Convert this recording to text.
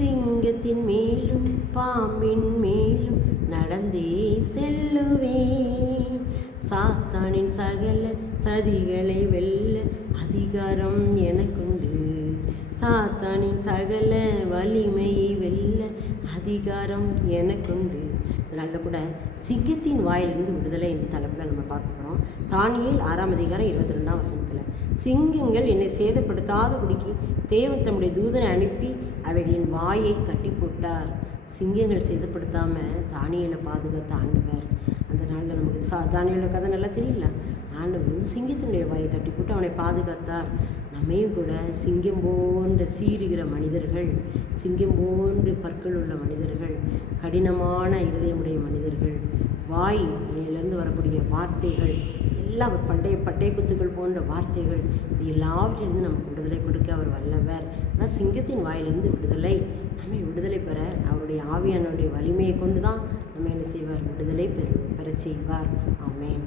சிங்கத்தின் மேலும் பாம்பின் மேலும் நடந்தே செல்லுவேன் சாத்தானின் சகல சதிகளை வெல்ல அதிகாரம் எனக்குண்டு. சாத்தானின் சகல வலிமையை வெல்ல அதிகாரம் எனக்குண்டு. அதனால கூட சிங்கத்தின் வாயிலிருந்து விடுதலை என்ற தலைப்பில் பார்க்க போகிறோம் தானியேல் ஆறாம் அதிகாரம் இருபத்தி ரெண்டாம் வசனத்தில் சிங்கங்கள் என்னை சேதப்படுத்தாத குடிக்கி தேவன் தம்முடைய தூதனை அனுப்பி அவைகளின் வாயை கட்டி போட்டார். சிங்கங்கள் சேதப்படுத்தாமல் தானியலை பாதுகாத்து ஆண்டவர். அந்த நாளில் நமக்கு சா தானியலோட கதை நல்லா தெரியல. ஆண்டவர் வந்து சிங்கத்தினுடைய வாயை கட்டி போட்டு அவனை பாதுகாத்தார். நம்மையும் கூட சிங்கம் போன்ற சீறுகிற மனிதர்கள் சிங்கம் போன்று பற்கள் உள்ள மனிதர்கள் கடினமான இருதயமுடைய மனிதர்கள் வாய் வரக்கூடிய வார்த்தைகள் எல்லாம் பண்டைய பட்டய குத்துக்கள் போன்ற வார்த்தைகள் இது எல்லாவற்றிலிருந்து நமக்கு விடுதலை கொடுக்க அவர் வல்லவர். அதான் சிங்கத்தின் வாயிலிருந்து விடுதலை. நம்மை விடுதலை பெற அவருடைய ஆவியானுடைய வலிமையை கொண்டு தான் நம்ம என்ன செய்வார்? விடுதலை பெற பெற செய்வார். ஆமேன்.